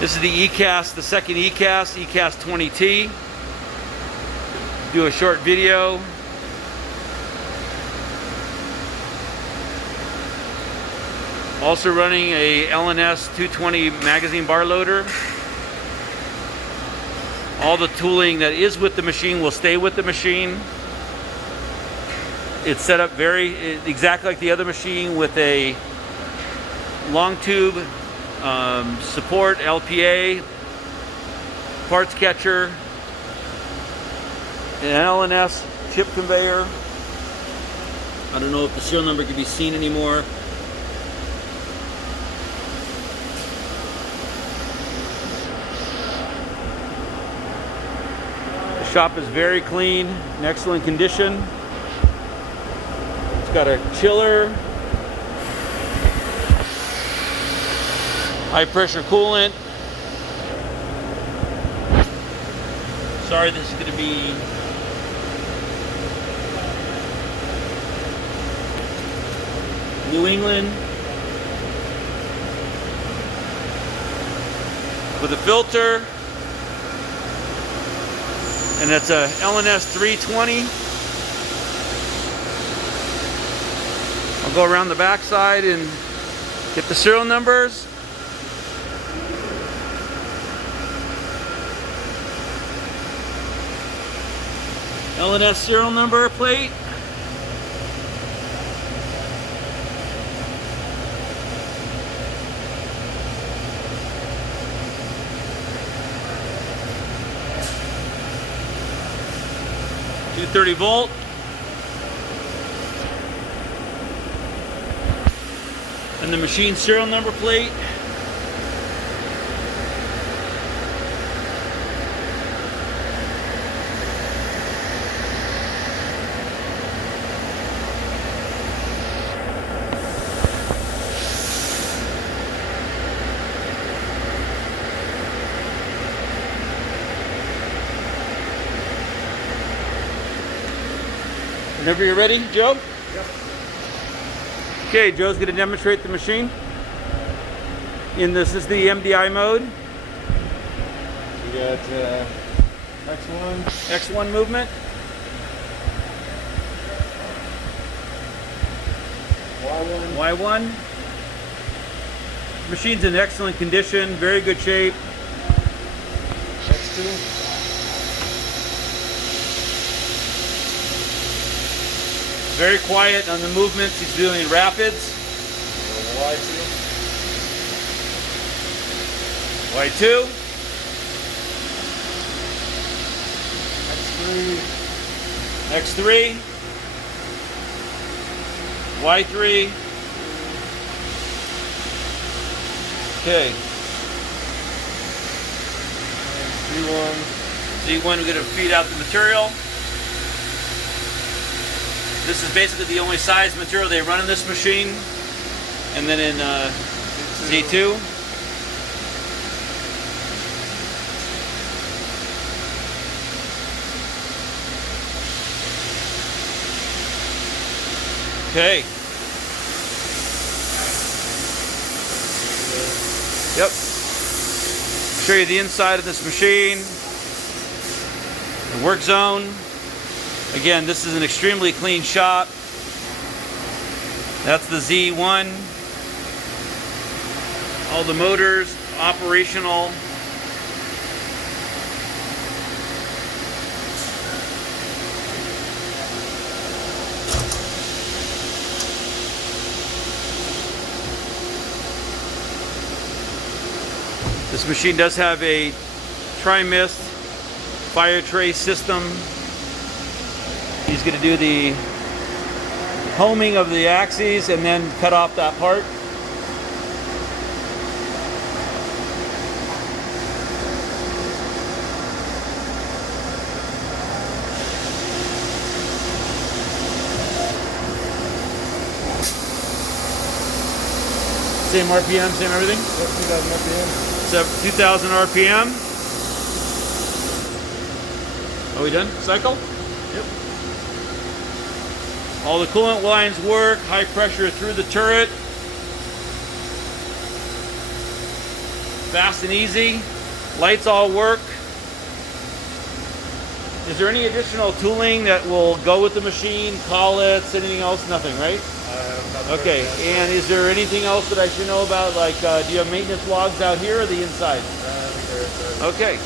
This is the Ecas, the second Ecas 20T. Do a short video. Also running a LNS 220 magazine bar loader. All the tooling that is with the machine will stay with the machine. It's set up exactly like the other machine with a long tube support, LPA, parts catcher, an LNS chip conveyor. I don't know if the serial number can be seen anymore. The shop is very clean, in excellent condition. It's got a chiller, high pressure coolant. Sorry, this is going to be New England with a filter, and that's a LNS 320. I'll go around the back side and get the serial numbers. LNS serial number plate. .230 volt. And the machine serial number plate. Whenever you're ready, Joe? Yep. Okay, Joe's going to demonstrate the machine. This is the MDI mode. We got X1. X1 movement. Y1. Machine's in excellent condition, very good shape. X2. Very quiet on the movements. He's doing rapids. Y2. Y2. X3. X3. Y3. Okay. Z1. Z1, we're going to feed out the material. This is basically the only size material they run in this machine. And then in Z2. Okay. Yep. Show you the inside of this machine. The work zone. Again, this is an extremely clean shop. That's the Z1. All the motors operational. This machine does have a tri-mist fire tray system. He's going to do the homing of the axes and then cut off that part. Same RPM, same everything? Yep, 2000 RPM. So 2000 RPM. Are we done? Cycle? Yep. All the coolant lines work, high pressure through the turret. Fast and easy. Lights all work. Is there any additional tooling that will go with the machine? Collets, anything else? Nothing, right? Okay, and is there anything else that I should know about? Like, do you have maintenance logs out here or the inside? Okay.